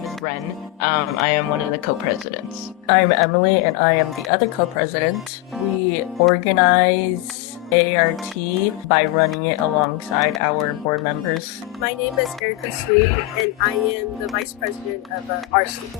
name is Ren. I am one of the co-presidents. I'm Emily, and I am the other co-president. We organize AART by running it alongside our board members. My name is Tsuei, and I am the vice president of our stage.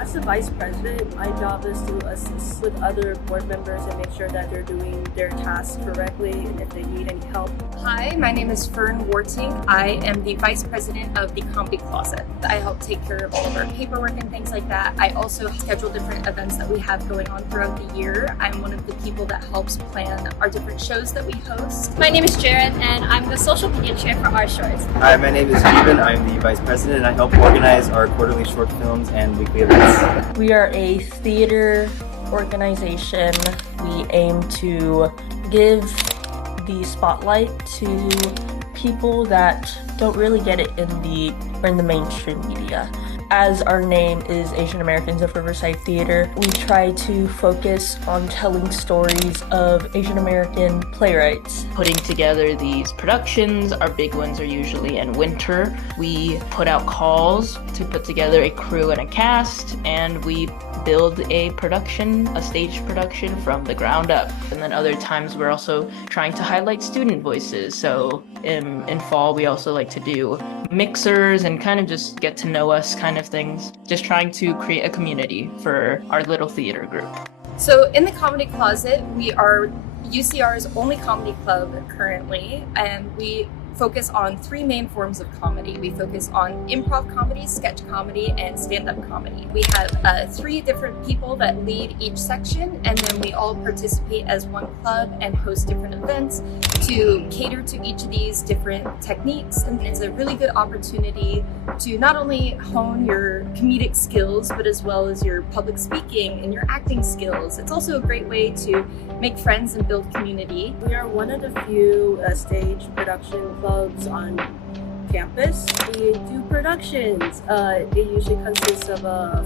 As the vice president, my job is to assist with other board members and make sure that they're doing their tasks correctly and if they need any help. Hi, my name is Fern Warting. I am the vice president of the Comedy Closet. I help take care of all of our paperwork and things like that. I also schedule different events that we have going on throughout the year. I'm one of the people that helps plan our different shows that we host. My name is Jared, and I'm the social media chair for our shorts. Hi, my name is Steven. I'm the vice president, and I help organize our quarterly short films and weekly events. We are a theater organization. We aim to give the spotlight to people that don't really get it in the mainstream media. As our name is Asian Americans of Riverside Theater, we try to focus on telling stories of Asian American playwrights. Putting together these productions, our big ones are usually in winter. We put out calls to put together a crew and a cast, and we build a production, a stage production from the ground up. And then other times we're also trying to highlight student voices. So in fall, we also like to do mixers and kind of just get to know us kind of things. Just trying to create a community for our little theater group. So in the Comedy Closet, we are UCR's only comedy club currently, and we focus on three main forms of comedy. We focus on improv comedy, sketch comedy, and stand-up comedy. We have three different people that lead each section, and then we all participate as one club and host different events to cater to each of these different techniques. And it's a really good opportunity to not only hone your comedic skills, but as well as your public speaking and your acting skills. It's also a great way to make friends and build community. We are one of the few stage production clubs on campus. We do productions. It usually consists of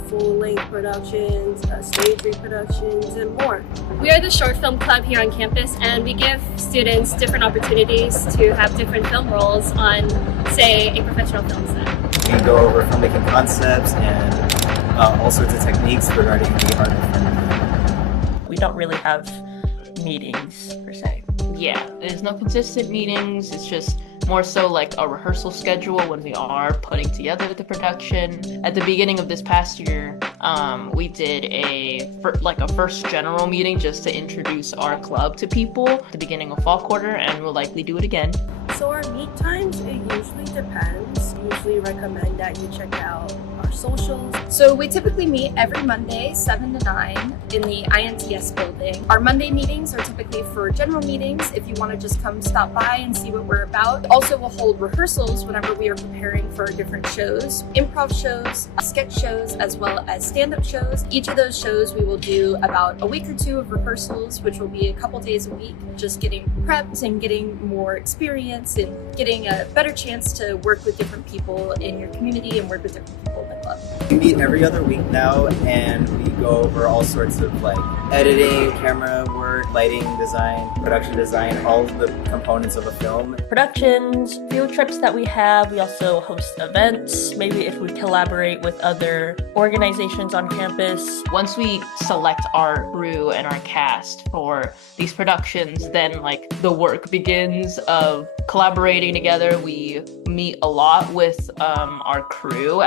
full-length productions, stage reproductions, and more. We are the short film club here on campus, and we give students different opportunities to have different film roles on, say, a professional film set. We go over filmmaking concepts and all sorts of techniques regarding the art of film. We don't really have meetings per se. Yeah, there's no consistent meetings. It's just more so like a rehearsal schedule when we are putting together the production. At the beginning of this past year, we did a first general meeting just to introduce our club to people at the beginning of fall quarter, and we'll likely do it again. So our meet times, it usually depends. Usually recommend that you check out our socials. So we typically meet every Monday, 7 to 9 in the INTS building. Our Monday meetings are typically for general meetings if you want to just come stop by and see what we're about. Also, we'll hold rehearsals whenever we are preparing for different shows, improv shows, sketch shows, as well as stand-up shows. Each of those shows we will do about a week or two of rehearsals, which will be a couple days a week, just getting prepped and getting more experience and getting a better chance to work with different people in your community and work with different people in the club. We meet every other week now, and we go over all sorts of like editing, camera work, lighting design, production design, all of the components of a film. Productions, field trips that we have. We also host events, maybe if we collaborate with other organizations on campus. Once we select our crew and our cast for these productions, then like the work begins of collaborating together. We meet a lot with our crew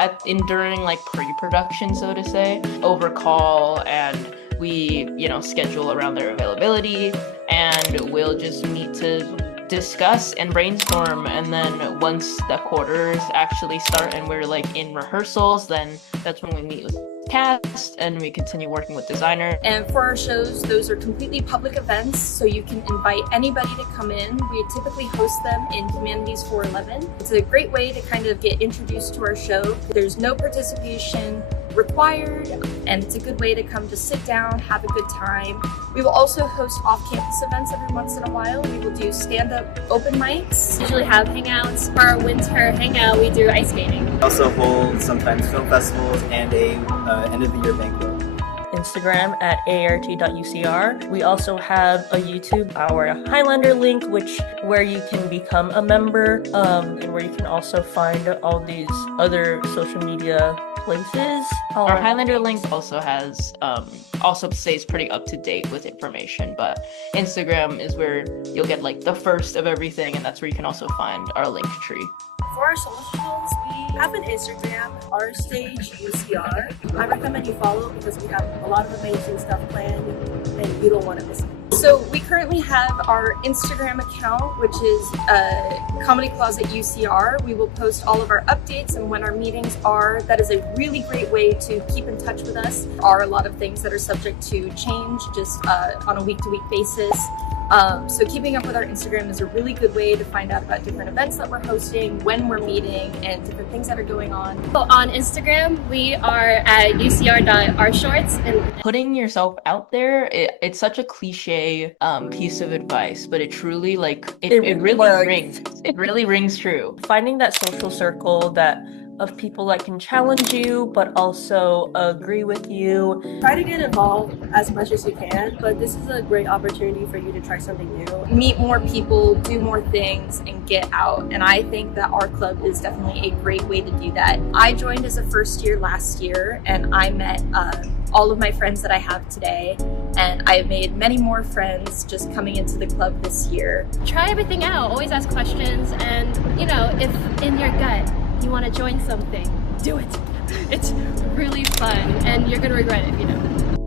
during like pre-production, so to say, over call, and we schedule around their availability, and we'll just meet to discuss and brainstorm. And then once the quarters actually start and we're like in rehearsals, then that's when we meet with cast and we continue working with designer. And for our shows, those are completely public events, so you can invite anybody to come in. We typically host them in Humanities 411. It's a great way to kind of get introduced to our show. There's no participation required, and it's a good way to come to sit down, have a good time. We will also host off-campus events every once in a while. We will do stand-up open mics. Usually have hangouts. For our winter hangout, we do ice skating. We also hold sometimes film festivals and a end-of-the-year banquet. Instagram at aart.ucr. We also have a YouTube, our Highlander link, where you can become a member, and where you can also find all these other social media places. Our Highlander link also has also stays pretty up to date with information, but Instagram is where you'll get like the first of everything, and that's where you can also find our link tree. For our socials, we have an Instagram, our stage UCR. I recommend you follow because we have a lot of amazing stuff planned and you don't want to miss it. So we currently have our Instagram account, which is Comedy Closet UCR. We will post all of our updates and when our meetings are. That is a really great way to keep in touch with us. There are a lot of things that are subject to change just on a week-to-week basis. So keeping up with our Instagram is a really good way to find out about different events that we're hosting, when we're meeting, and different things that are going on. So on Instagram, we are at ucr.rshorts. And Putting yourself out there, it's such a cliche piece of advice, but it truly it really works. rings. It really rings true. Finding that social circle of people that can challenge you but also agree with you. Try to get involved as much as you can, but this is a great opportunity for you to try something new. Meet more people, do more things, and get out. And I think that our club is definitely a great way to do that. I joined as a first year last year, and I met all of my friends that I have today, and I have made many more friends just coming into the club this year. try everything out. Always ask questions, and if in your gut you want to join something, do it. It's really fun, and you're gonna regret it if you don't.